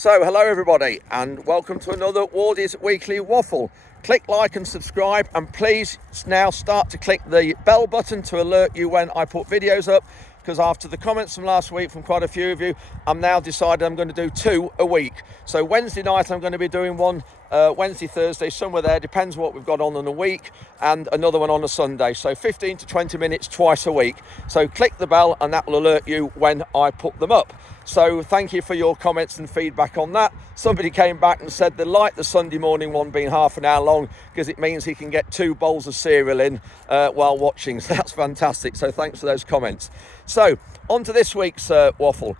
So hello everybody and welcome to another Wardy's Weekly Waffle. Click like and subscribe, and please now start to click the bell button to alert you when I put videos up, because after the comments from last week from quite a few of you, I'm now decided I'm going to do 2 a week. So Wednesday night I'm going to be doing one, Wednesday, Thursday, somewhere there, depends what we've got on in a week, and another one on a Sunday. So 15 to 20 minutes twice a week. So click the bell and that will alert you when I put them up. So thank you for your comments and feedback on that. Somebody came back and said they like the Sunday morning one being half an hour long because it means he can get 2 bowls of cereal in while watching. So that's fantastic. So thanks for those comments. So on to this week's waffle.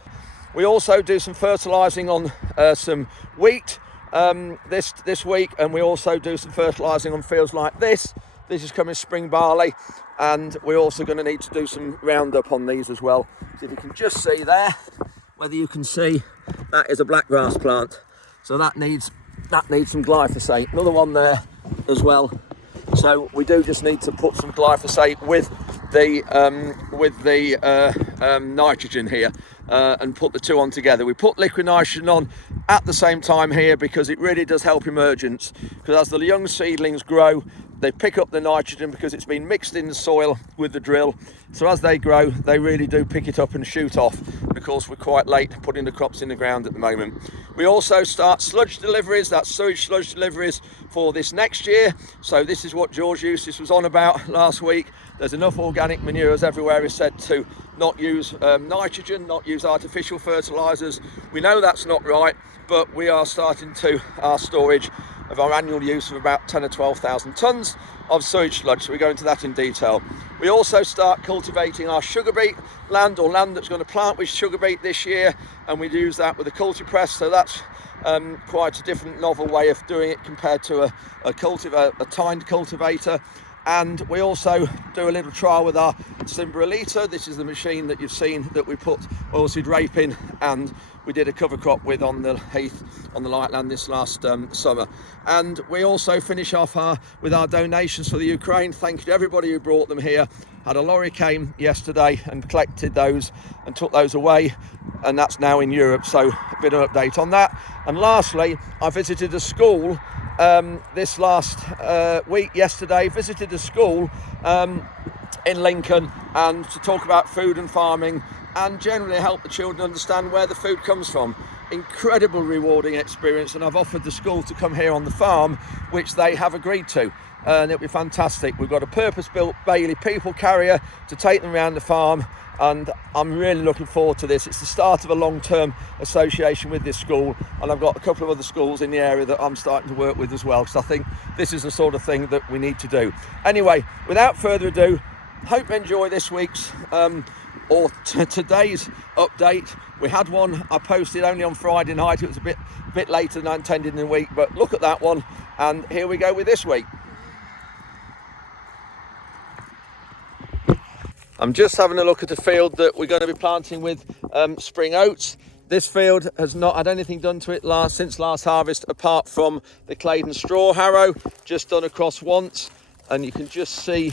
We also do some fertilising on some wheat this week, and we also do some fertilising on fields like this. This is coming spring barley, and we're also going to need to do some Roundup on these as well. So if you can just see there, whether you can see, that is a blackgrass plant, so that needs some glyphosate. Another one there as well. So we do just need to put some glyphosate with the nitrogen here and put the 2 on together. We put liquid nitrogen on at the same time here because it really does help emergence, because as the young seedlings grow, they pick up the nitrogen because it's been mixed in the soil with the drill. So as they grow, they really do pick it up and shoot off. And of course, we're quite late putting the crops in the ground at the moment. We also start sludge deliveries, that's sewage sludge deliveries for this next year. So this is what George Eustace was on about last week. There's enough organic manures everywhere, he said, to not use nitrogen, not use artificial fertilisers. We know that's not right, but we are starting to our storage of our annual use of about 10 or 12,000 tonnes of sewage sludge. So we go into that in detail. We also start cultivating our sugar beet land, or land that's going to plant with sugar beet this year, and we use that with a cultipress. So that's quite a different novel way of doing it compared to a tined cultivator. And we also do a little trial with our Simbralita. This is the machine that you've seen that we put oilseed rape in, and we did a cover crop with on the heath on the light land this last summer. And we also finish off with our donations for the Ukraine. Thank you to everybody who brought them here. Had a lorry came yesterday and collected those and took those away, and that's now in Europe. So a bit of an update on that. And lastly, I visited a school this last week, yesterday, visited a school in Lincoln, and to talk about food and farming and generally help the children understand where the food comes from. Incredible rewarding experience, and I've offered the school to come here on the farm, which they have agreed to, and it'll be fantastic. We've got a purpose-built Bailey people carrier to take them around the farm, and I'm really looking forward to this. It's the start of a long-term association with this school, and I've got a couple of other schools in the area that I'm starting to work with as well, because I think this is the sort of thing that we need to do. Anyway, without further ado, hope you enjoy this week's today's update. We had one I posted only on Friday night. It was a bit later than I intended in the week, but look at that one, and here we go with this week. I'm just having a look at a field that we're going to be planting with Spring Oats. This field has not had anything done to it since last harvest, apart from the Claydon straw harrow, just done across once, and you can just see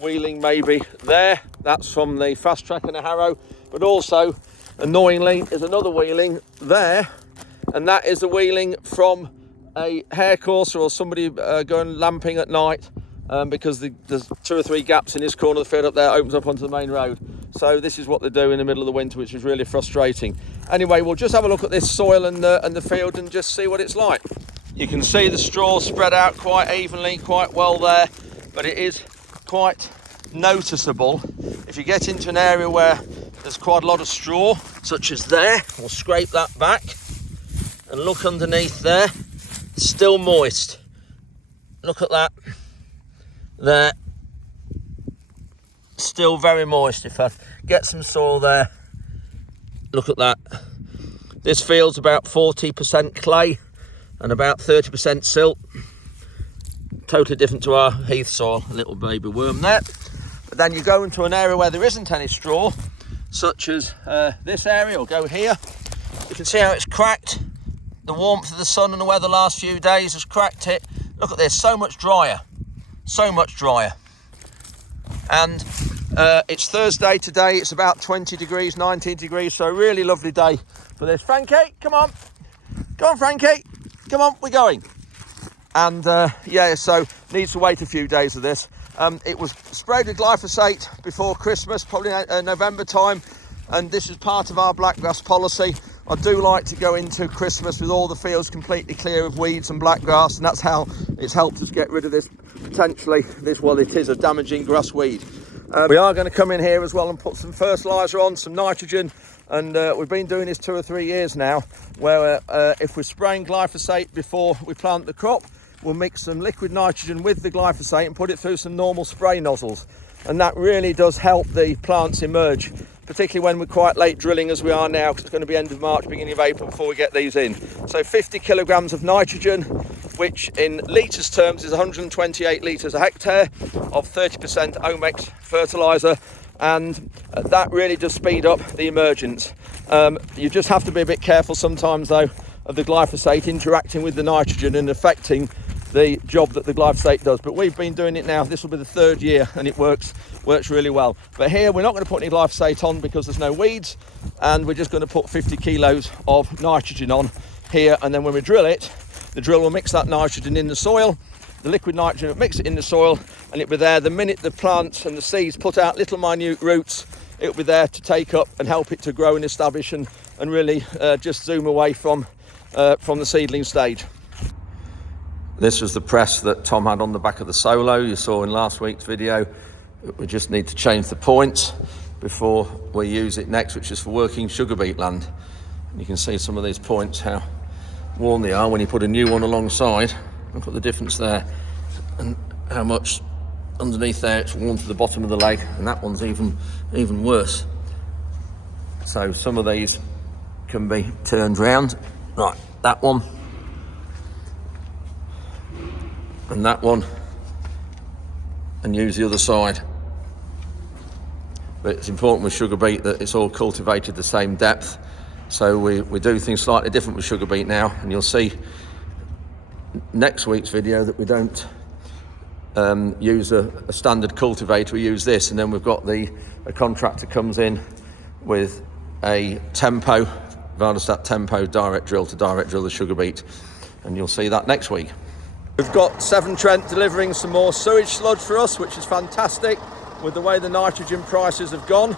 wheeling maybe there. That's from the fast track and a harrow, but also annoyingly is another wheeling there, and that is a wheeling from a hare courser or somebody going lamping at night, because there's 2 or 3 gaps in this corner of the field up there, opens up onto the main road. So this is what they do in the middle of the winter, which is really frustrating. Anyway, we'll just have a look at this soil and the field and just see what it's like. You can see the straw spread out quite evenly, quite well there, but it is quite noticeable. If you get into an area where there's quite a lot of straw, such as there, we'll scrape that back and look underneath there. It's still moist. Look at that. There, still very moist. If I get some soil there, look at that. This field's about 40% clay and about 30% silt. Totally different to our heath soil. A little baby worm there. But then you go into an area where there isn't any straw, such as this area, or go here. You can see how it's cracked. The warmth of the sun and the weather the last few days has cracked it. Look at this, so much drier. So much drier. And it's Thursday today. It's about 20 degrees, 19 degrees. So a really lovely day for this. Frankie, come on. Come on, Frankie. Come on, we're going. And yeah, so needs to wait a few days of this. It was sprayed with glyphosate before Christmas, probably November time. And this is part of our blackgrass policy. I do like to go into Christmas with all the fields completely clear of weeds and blackgrass, and that's how it's helped us get rid of this, potentially, well, it is a damaging grass weed. We are going to come in here as well and put some fertiliser on, some nitrogen, and we've been doing this 2 or 3 years now, where if we're spraying glyphosate before we plant the crop, we'll mix some liquid nitrogen with the glyphosate and put it through some normal spray nozzles. And that really does help the plants emerge, particularly when we're quite late drilling as we are now, because it's going to be end of March, beginning of April before we get these in. So 50 kilograms of nitrogen, which in litres terms is 128 litres a hectare of 30% Omex fertiliser, and that really does speed up the emergence. You just have to be a bit careful sometimes though of the glyphosate interacting with the nitrogen and affecting the job that the glyphosate does. But we've been doing it now, this will be the 3rd year, and it works really well. But here we're not going to put any glyphosate on because there's no weeds, and we're just going to put 50 kilos of nitrogen on here, and then when we drill it, the drill will mix that nitrogen in the soil, the liquid nitrogen will mix it in the soil, and it'll be there the minute the plants and the seeds put out little minute roots. It'll be there to take up and help it to grow and establish and really just zoom away from the seedling stage. This was the press that Tom had on the back of the Solo you saw in last week's video. We just need to change the points before we use it next, which is for working sugar beet land. And you can see some of these points, how worn they are when you put a new one alongside. Look at the difference there, and how much underneath there it's worn to the bottom of the leg, and that one's even worse. So some of these can be turned round. Right, that one. And that one, and use the other side. But it's important with sugar beet that it's all cultivated the same depth, so we do things slightly different with sugar beet now, and you'll see next week's video that we don't use a standard cultivator. We use this, and then we've got a contractor comes in with a tempo, Vardostat tempo direct drill to direct drill the sugar beet, and you'll see that next week. We've got Severn Trent delivering some more sewage sludge for us, which is fantastic with the way the nitrogen prices have gone.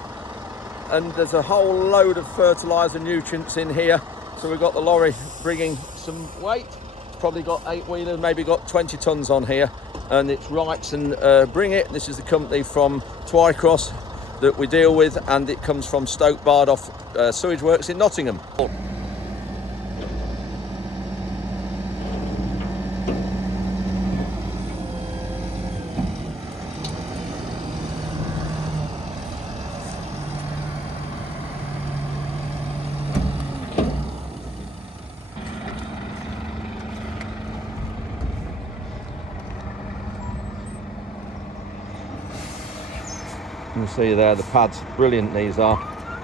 And there's a whole load of fertiliser nutrients in here. So we've got the lorry bringing some weight. It's probably got 8-wheelers, maybe got 20 tonnes on here. And it's Wrights and Bring It. This is the company from Twycross that we deal with, and it comes from Stoke Bardoff Sewage Works in Nottingham. You can see there the pads, brilliant these are.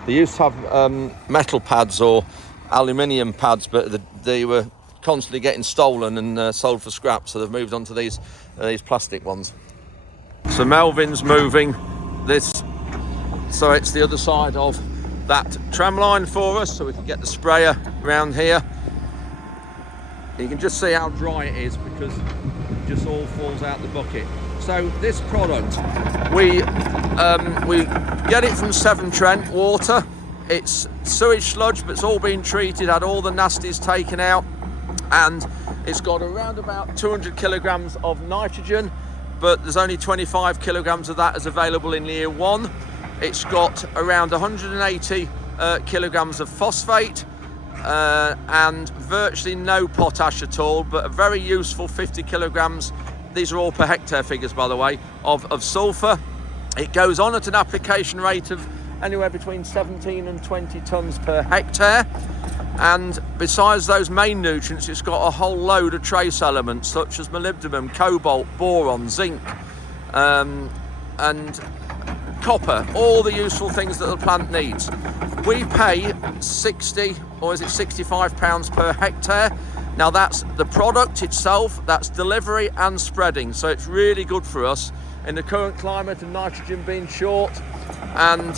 They used to have metal pads or aluminium pads, but they were constantly getting stolen and sold for scrap, so they've moved on to these plastic ones. So Melvin's moving this, so it's the other side of that tram line for us, so we can get the sprayer around here. You can just see how dry it is because it just all falls out the bucket. So this product, we get it from Severn Trent water. It's sewage sludge, but it's all been treated, had all the nasties taken out, and it's got around about 200 kilograms of nitrogen, but there's only 25 kilograms of that is available in year 1. It's got around 180 kilograms of phosphate, and virtually no potash at all, but a very useful 50 kilograms. These are all per hectare figures, by the way, of sulphur. It goes on at an application rate of anywhere between 17 and 20 tonnes per hectare. And besides those main nutrients, it's got a whole load of trace elements such as molybdenum, cobalt, boron, zinc, and copper, all the useful things that the plant needs. We pay 60, or is it 65 pounds per hectare. Now that's the product itself, that's delivery and spreading, so it's really good for us in the current climate of nitrogen being short and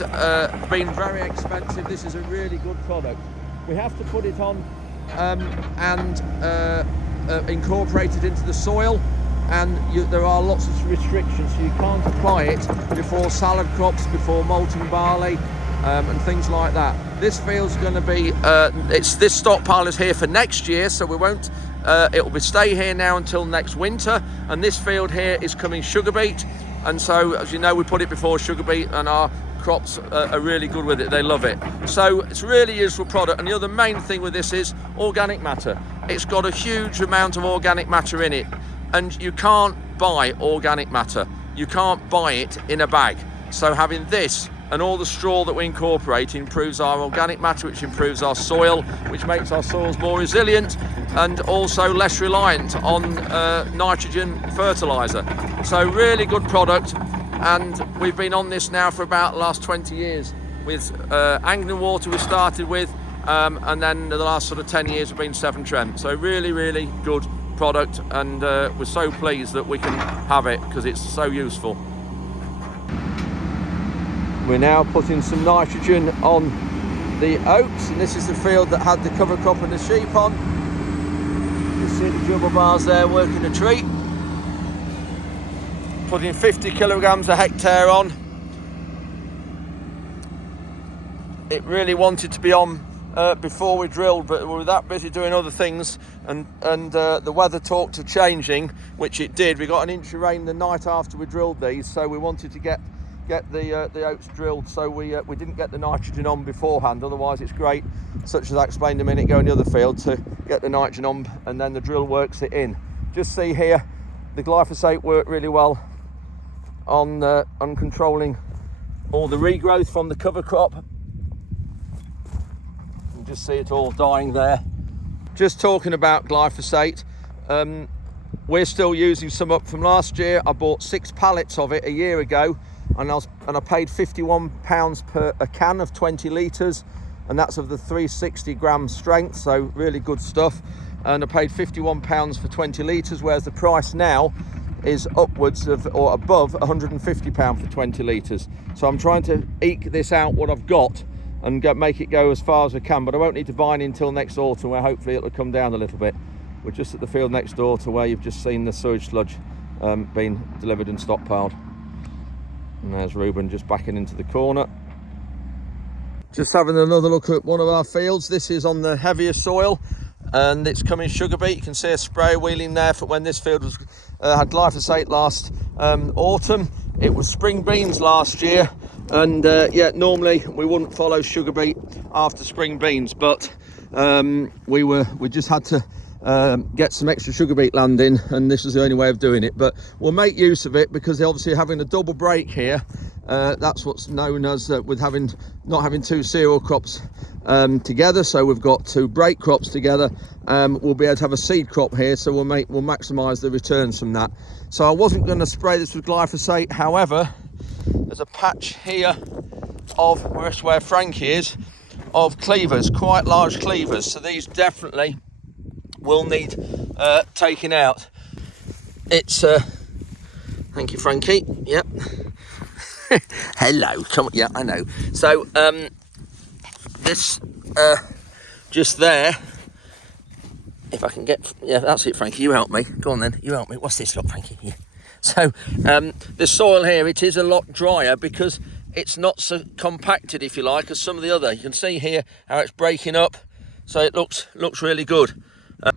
being very expensive. This is a really good product. We have to put it on and incorporated into the soil, and there are lots of restrictions, so you can't apply it before salad crops, before malting barley, and things like that. This field's going to be, this stockpile is here for next year, so we won't, it'll stay here now until next winter. And this field here is coming sugar beet, and so as you know, we put it before sugar beet, and our crops are really good with it. They love it. So it's a really useful product. And the other main thing with this is organic matter. It's got a huge amount of organic matter in it, and you can't buy organic matter. You can't buy it in a bag. So having this and all the straw that we incorporate improves our organic matter, which improves our soil, which makes our soils more resilient and also less reliant on nitrogen fertilizer. So really good product, and we've been on this now for about the last 20 years. With Anglian Water we started with, and then the last sort of 10 years have been Severn Trent. So really, really good product, and we're so pleased that we can have it because it's so useful. We're now putting some nitrogen on the oats, and this is the field that had the cover crop and the sheep on. You see the jubble bars there working a treat. Putting 50 kilograms a hectare on. It really wanted to be on before we drilled, but we were that busy doing other things, and the weather talked of changing, which it did. We got an inch of rain the night after we drilled these, so we wanted to get the oats drilled, so we didn't get the nitrogen on beforehand. Otherwise it's great, such as I explained a minute ago in the other field, to get the nitrogen on and then the drill works it in. Just see here, the glyphosate worked really well on controlling all the regrowth from the cover crop. You just see it all dying there. Just talking about glyphosate, we're still using some up from last year. I bought 6 pallets of it a year ago, and I paid £51 per a can of 20 litres, and that's of the 360 gram strength, so really good stuff. And I paid £51 for 20 litres, whereas the price now is upwards of or above £150 for 20 litres. So I'm trying to eke this out what I've got and make it go as far as I can, but I won't need to buy any until next autumn, where hopefully it'll come down a little bit. We're just at the field next door to where you've just seen the sewage sludge being delivered and stockpiled. And there's Ruben just backing into the corner. Just having another look at one of our fields. This is on the heavier soil, and it's coming sugar beet. You can see a sprayer wheeling there for when this field was had glyphosate last autumn. It was spring beans last year, and yeah, normally we wouldn't follow sugar beet after spring beans, but we just had to get some extra sugar beet land in, and this is the only way of doing it. But we'll make use of it because obviously having a double break here, that's what's known as with not having 2 cereal crops together. So we've got 2 break crops together. We'll be able to have a seed crop here, so we'll maximize the returns from that. So I wasn't going to spray this with glyphosate. However, there's a patch here of where Frankie is, of cleavers, quite large cleavers. So these definitely will need taking out. It's thank you, Frankie. Yep. Hello. Come on. Yeah, I know. So this just there, if I can get, yeah, that's it, Frankie. You help me. Go on then. You help me. What's this? Look, Frankie. Here. So the soil here, it is a lot drier because it's not so compacted, if you like, as some of the other. You can see here how it's breaking up, so it looks really good.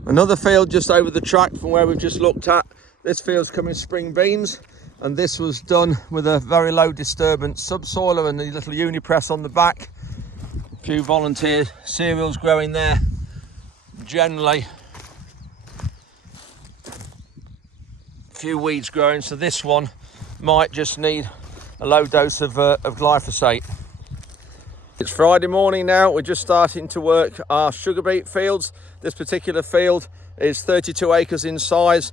Another field just over the track from where we've just looked at. This field's coming spring beans, and this was done with a very low disturbance subsoiler and the little unipress on the back. A few volunteer cereals growing there. Generally a few weeds growing, so this one might just need a low dose of glyphosate. It's Friday morning now. We're just starting to work our sugar beet fields. This particular field is 32 acres in size.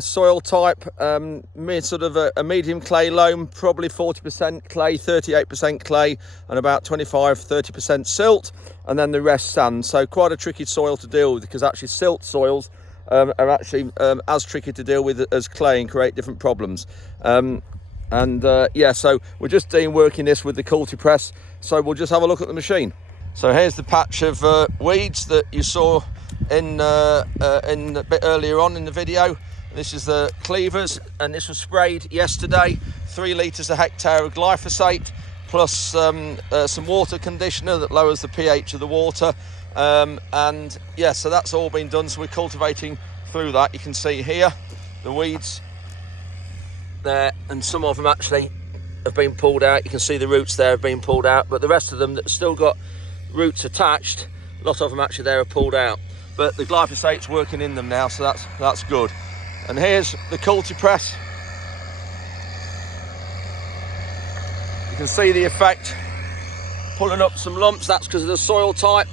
Soil type, sort of a medium clay loam, probably 40% clay, 38% clay, and about 25-30% silt, and then the rest sand. So quite a tricky soil to deal with, because actually silt soils are actually as tricky to deal with as clay and create different problems. Yeah, so we're just working this with the culti press, so we'll just have a look at the machine. So here's the patch of weeds that you saw in a bit earlier on in the video. This is the cleavers, and this was sprayed yesterday. 3 litres a hectare of glyphosate, plus some water conditioner that lowers the pH of the water. And yeah, so that's all been done. So we're cultivating through that. You can see here the weeds there, and some of them actually have been pulled out. You can see the roots there have been pulled out, but the rest of them that still got roots attached, a lot of them actually there are pulled out. But the glyphosate's working in them now, so that's good. And here's the culti-press. You can see the effect, pulling up some lumps. That's because of the soil type.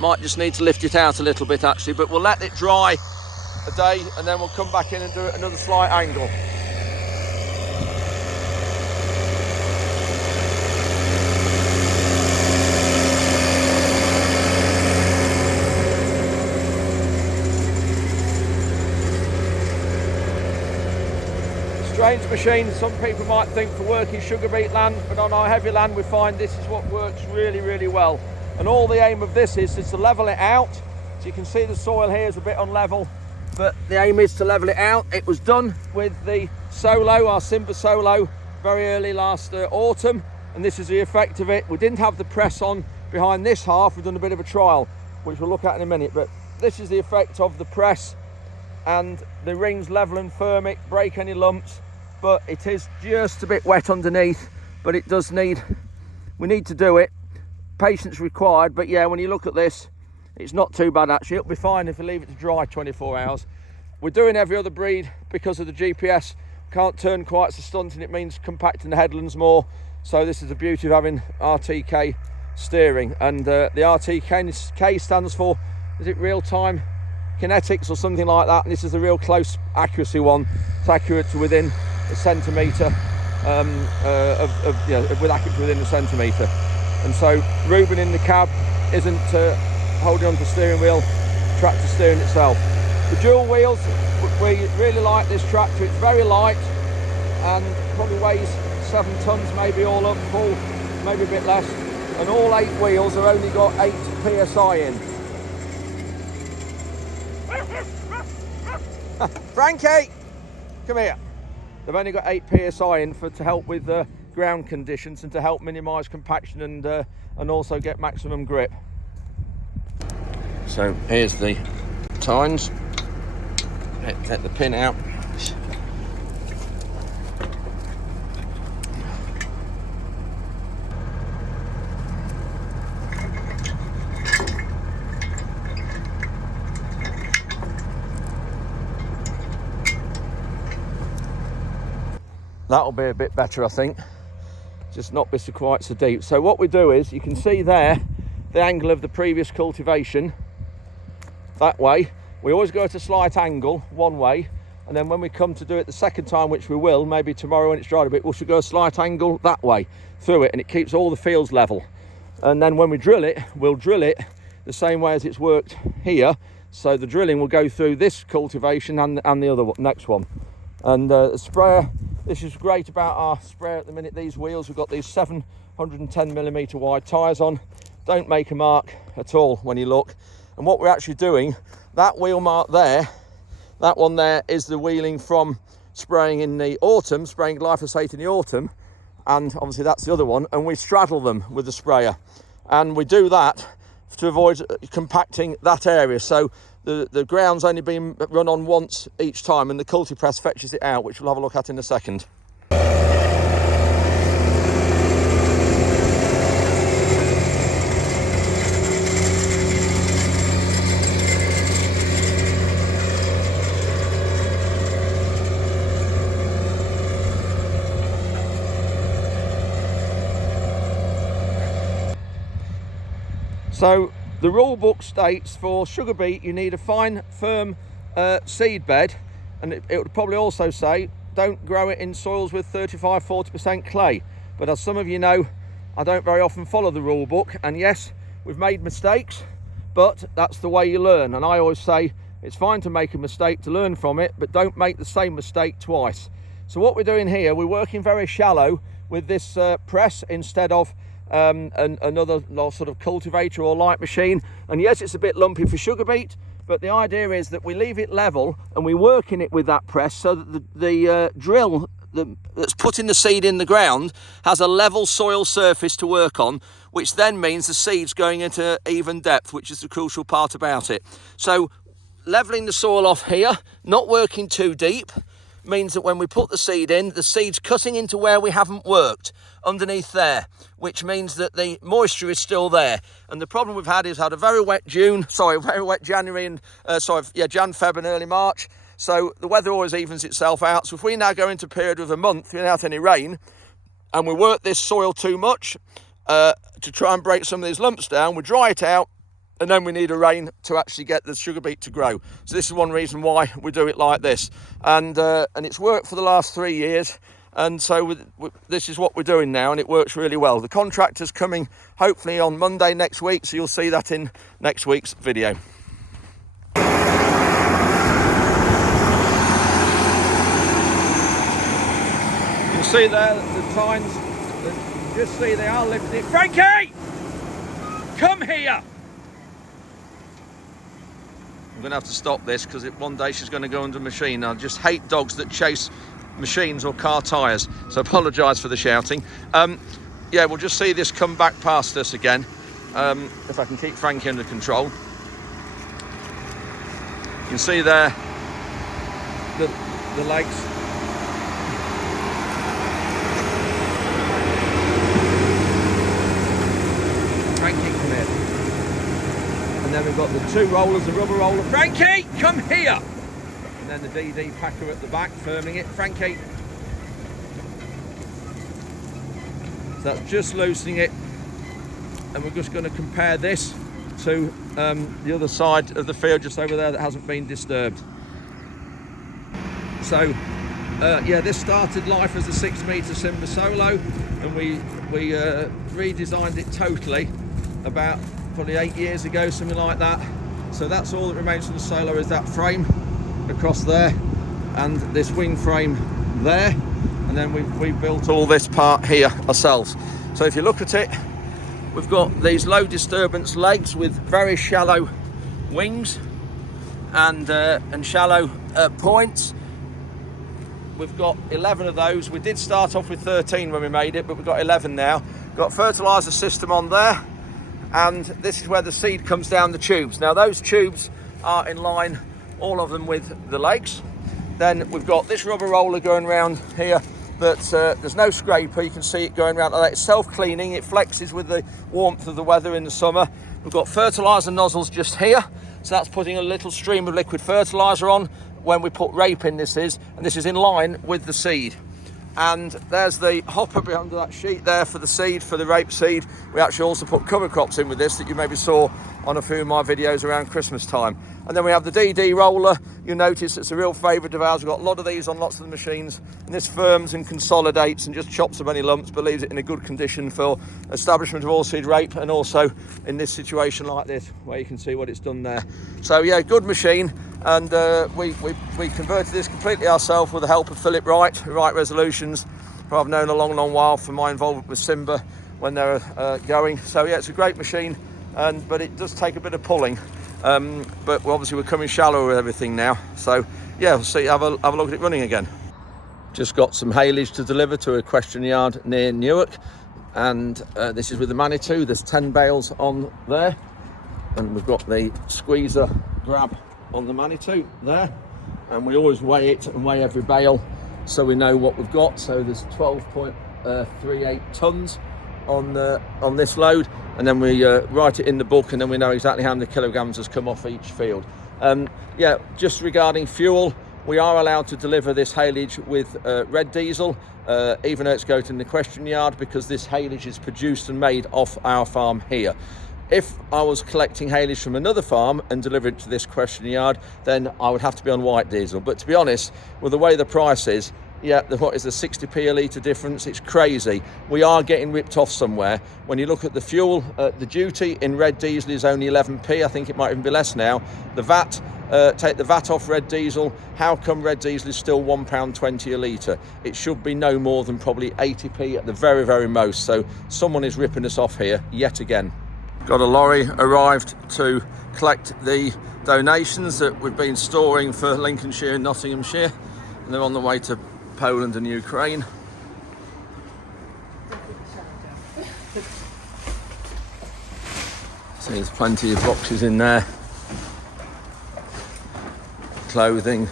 Might just need to lift it out a little bit actually, but we'll let it dry a day and then we'll come back in and do another slight angle. Strange machine. Some people might think for working sugar beet land, but on our heavy land we find this is what works really, really well. And all the aim of this is to level it out. So you can see the soil here is a bit unlevel, but the aim is to level it out. It was done with the Solo, our Simba Solo, very early last autumn, and this is the effect of it. We didn't have the press on behind this half. We've done a bit of a trial, which we'll look at in a minute, but this is the effect of the press, and the rings level and firm it, break any lumps, but it is just a bit wet underneath, but it does need, we need to do it. Patience required, but yeah, when you look at this, it's not too bad actually. It'll be fine if we leave it to dry 24 hours. We're doing every other breed because of the GPS. Can't turn quite so stunting, it means compacting the headlands more. So this is the beauty of having RTK steering. And the RTK stands for, is it real-time kinetics or something like that? And this is a real close accuracy one. It's accurate to within a centimetre, with accuracy within a centimetre. And so Ruben in the cab isn't holding on to the steering wheel, tractor steering itself. The dual wheels, we really like this tractor. It's very light and probably weighs 7 tonnes, maybe all up full, maybe a bit less. And all 8 wheels have only got 8 PSI in. Frankie, come here. They've only got 8 PSI in to help with ground conditions and to help minimise compaction and also get maximum grip. So here's the tines. Take the pin out. That'll be a bit better, I think. Just not be quite so deep. So what we do is, you can see there the angle of the previous cultivation that way. We always go at a slight angle one way, and then when we come to do it the second time, which we will, maybe tomorrow when it's dried a bit, we should go a slight angle that way through it, and it keeps all the fields level. And then when we drill it, we'll drill it the same way as it's worked here. So the drilling will go through this cultivation and the other one, next one. And the sprayer, this is great about our sprayer at the minute. These wheels, we've got these 710mm wide tyres on. Don't make a mark at all when you look. And what we're actually doing, that wheel mark there, that one there is the wheeling from spraying in the autumn, spraying glyphosate in the autumn, and obviously that's the other one, and we straddle them with the sprayer. And we do that to avoid compacting that area. So the ground's only been run on once each time, and the culti-press fetches it out, which we'll have a look at in a second. So the rule book states for sugar beet you need a fine, firm seed bed, and it would probably also say don't grow it in soils with 35–40% clay. But as some of you know, I don't very often follow the rule book, and yes, we've made mistakes, but that's the way you learn. And I always say it's fine to make a mistake to learn from it, but don't make the same mistake twice. So what we're doing here, we're working very shallow with this press instead of and another sort of cultivator or light machine. And yes, it's a bit lumpy for sugar beet, but the idea is that we leave it level and we work in it with that press so that the drill that's putting the seed in the ground has a level soil surface to work on, which then means the seed's going into even depth, which is the crucial part about it. So leveling the soil off here, not working too deep, means that when we put the seed in, the seed's cutting into where we haven't worked, underneath there, which means that the moisture is still there. And the problem we've had is a very wet January and Jan, Feb and early March. So the weather always evens itself out. So if we now go into a period of a month without any rain, and we work this soil too much to try and break some of these lumps down, we dry it out, and then we need a rain to actually get the sugar beet to grow. So this is one reason why we do it like this. And it's worked for the last 3 years. And so this is what we're doing now, and it works really well. The contractor's coming hopefully on Monday next week, so you'll see that in next week's video. You'll see there the tines, just see they are lifting it. Frankie! Come here! I'm going to have to stop this because one day she's going to go under a machine. I just hate dogs that chase machines or car tyres, so apologise for the shouting. Yeah, we'll just see this come back past us again, if I can keep Frankie under control. You can see there the legs. Frankie, come here. And then we've got the two rollers, the rubber roller. Frankie, come here! And then the DD packer at the back, firming it. Frankie. So that's just loosening it. And we're just going to compare this to the other side of the field just over there that hasn't been disturbed. So, yeah, this started life as a 6 metre Simba Solo, and we redesigned it totally about probably 8 years ago, something like that. So that's all that remains from the Solo is that frame across there and this wing frame there, and then we've built all this part here ourselves. So if you look at it, we've got these low disturbance legs with very shallow wings and shallow points. We've got 11 of those. We did start off with 13 when we made it, but we've got 11 now. Got fertilizer system on there, and this is where the seed comes down the tubes. Now those tubes are in line, all of them, with the legs. Then we've got this rubber roller going around here, but there's no scraper. You can see it going around like that. It's self-cleaning. It flexes with the warmth of the weather in the summer. We've got fertilizer nozzles just here, so that's putting a little stream of liquid fertilizer on when we put rape in. This is, and this is in line with the seed. And there's the hopper behind that sheet there for the seed, for the rape seed. We actually also put cover crops in with this that you maybe saw on a few of my videos around Christmas time. And then we have the DD roller. You notice it's a real favourite of ours. We've got a lot of these on lots of the machines, and this firms and consolidates and just chops up any lumps, but leaves it in a good condition for establishment of oilseed rape, and also in this situation like this where you can see what it's done there. So yeah, good machine. And we converted this completely ourselves with the help of Philip Wright, Wright Resolutions, who I've known a long while from my involvement with Simba when they were going. So yeah, it's a great machine, but it does take a bit of pulling. But obviously we're coming shallow with everything now. So yeah, we'll see. Have a look at it running again. Just got some haylage to deliver to a equestrian yard near Newark, and this is with the Manitou. There's 10 bales on there, and we've got the squeezer grab on the Manitou there, and we always weigh it and weigh every bale so we know what we've got. So there's 12.38 tons on this load, and then we write it in the book, and then we know exactly how many kilograms has come off each field. Yeah, just regarding fuel, we are allowed to deliver this haylage with red diesel, even though it's going to the equestrian yard, because this haylage is produced and made off our farm here. If I was collecting haylage from another farm and delivering it to this equestrian yard, then I would have to be on white diesel. But to be honest, with the way the price is, Yeah, what is the 60p a litre difference? It's crazy. We are getting ripped off somewhere. When you look at the fuel, the duty in red diesel is only 11p. I think it might even be less now. The VAT, take the VAT off red diesel. How come red diesel is still £1.20 a litre? It should be no more than probably 80p at the very, very most. So someone is ripping us off here yet again. Got a lorry arrived to collect the donations that we've been storing for Lincolnshire and Nottinghamshire. And they're on the way to Poland and Ukraine. So there's plenty of boxes in there. Clothing,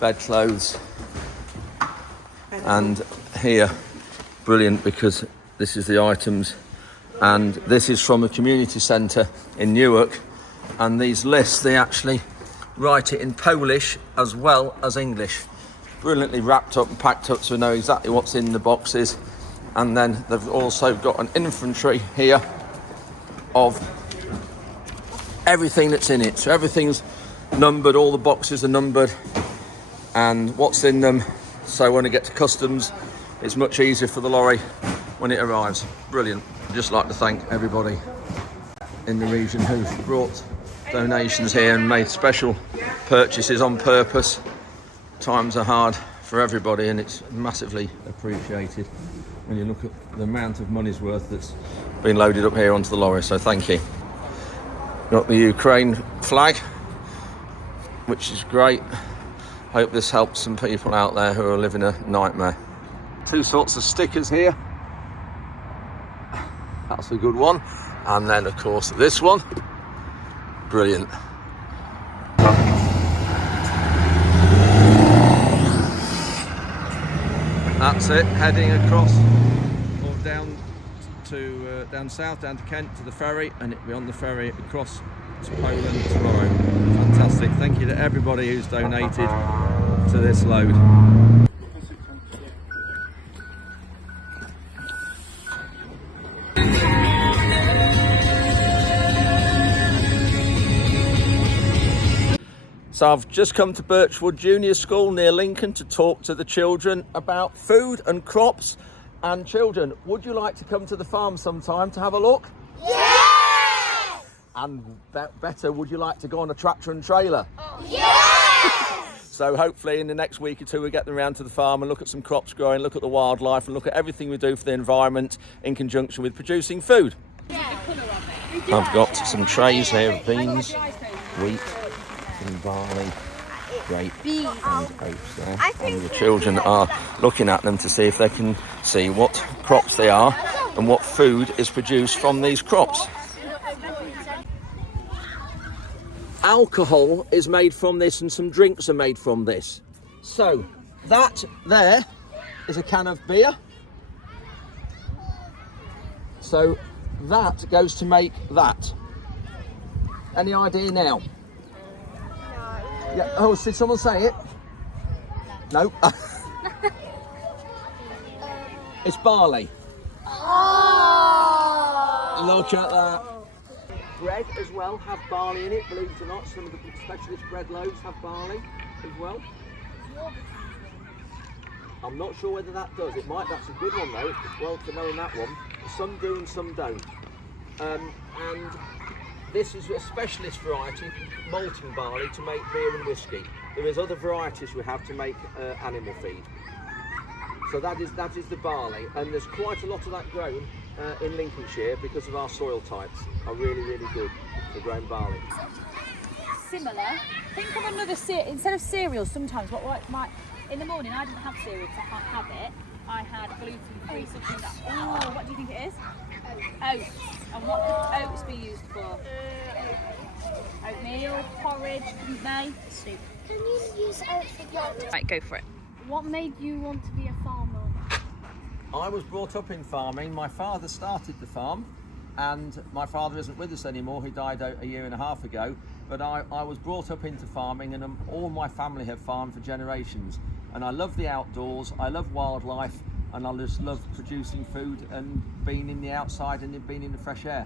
bedclothes, and here, brilliant, because this is the items, and this is from a community centre in Newark, and these lists, they actually write it in Polish as well as English. Brilliantly wrapped up and packed up so we know exactly what's in the boxes. And then they've also got an inventory here of everything that's in it. So everything's numbered, all the boxes are numbered and what's in them. So when it gets to customs, it's much easier for the lorry when it arrives. Brilliant. I'd just like to thank everybody in the region who've brought donations here and made special purchases on purpose. Times are hard for everybody and it's massively appreciated when you look at the amount of money's worth that's been loaded up here onto the lorry, so thank you. Got the Ukraine flag, which is great. Hope this helps some people out there who are living a nightmare. Two sorts of stickers here. That's a good one. And then of course this one. Brilliant. That's it, heading across or down to down south, down to Kent to the ferry, and it'll be on the ferry across to Poland tomorrow. Fantastic. Thank you to everybody who's donated to this load. So I've just come to Birchwood Junior School near Lincoln to talk to the children about food and crops. And children, would you like to come to the farm sometime to have a look? Yes! And better, would you like to go on a tractor and trailer? Yes! So hopefully in the next week or two we'll get them around to the farm and look at some crops growing, look at the wildlife and look at everything we do for the environment in conjunction with producing food. I've got some trays here of beans, wheat, and barley, grape and oats there. And the children are looking at them to see if they can see what crops they are and what food is produced from these crops. Alcohol is made from this and some drinks are made from this. So that there is a can of beer. So that goes to make that. Any idea now? Yeah. Oh, did someone say it? No. It's barley. Oh! Look at that. Bread as well have barley in it, believe it or not. Some of the specialist bread loaves have barley as well. I'm not sure whether that does. It might. That's a good one though. It's well to know in that one. Some do and some don't. And this is a specialist variety, malting barley, to make beer and whiskey. There is other varieties we have to make animal feed. So that is the barley, and there's quite a lot of that grown in Lincolnshire because of our soil types are really, really good for growing barley. Similar. Think of another instead of cereal. Sometimes in the morning I didn't have cereal because I can't have it. I had gluten-free something that. Oh, what do you think it is? Oats. And what could oats be used for? Oatmeal, porridge, couldn't they? Soup. Can you use oats for yogurt? Right, go for it. What made you want to be a farmer? I was brought up in farming. My father started the farm, and my father isn't with us anymore. He died a year and a half ago. But I was brought up into farming, and all my family have farmed for generations. And I love the outdoors, I love wildlife, and I just love producing food and being in the outside and being in the fresh air.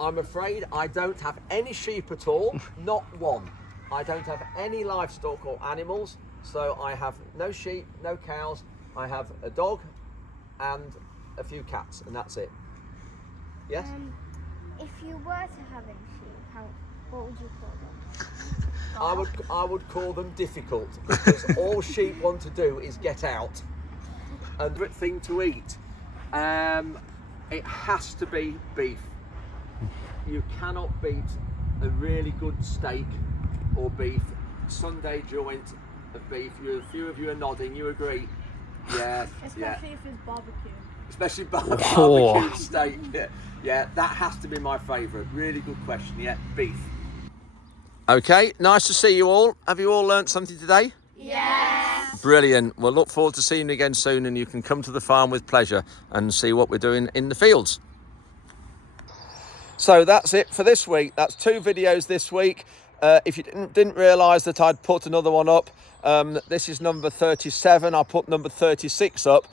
I'm afraid I don't have any sheep at all, not one. I don't have any livestock or animals. So I have no sheep, no cows. I have a dog and a few cats, and that's it. Yes? If you were to have any sheep, what would you call them? I would call them difficult, because all sheep want to do is get out. And the thing to eat, it has to be beef. You cannot beat a really good steak or beef, Sunday joint of beef. A few of you are nodding, you agree? Yeah. Especially if it's barbecue. Especially barbecue steak. Yeah, that has to be my favourite. Really good question. Yeah, beef. Okay, nice to see you all. Have you all learnt something today? Yes. Brilliant. We'll look forward to seeing you again soon, and you can come to the farm with pleasure and see what we're doing in the fields. So that's it for this week. That's 2 videos this week. If you didn't realise that I'd put another one up, this is number 37. I put number 36 up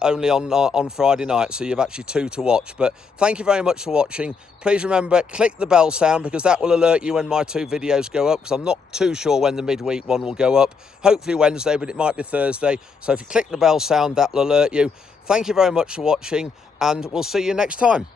only on Friday night, so you've actually 2 to watch. But thank you very much for watching. Please remember, click the bell sound, because that will alert you when my 2 videos go up, because I'm not too sure when the midweek one will go up. Hopefully Wednesday, but it might be Thursday. So if you click the bell sound, that will alert you. Thank you very much for watching, and we'll see you next time.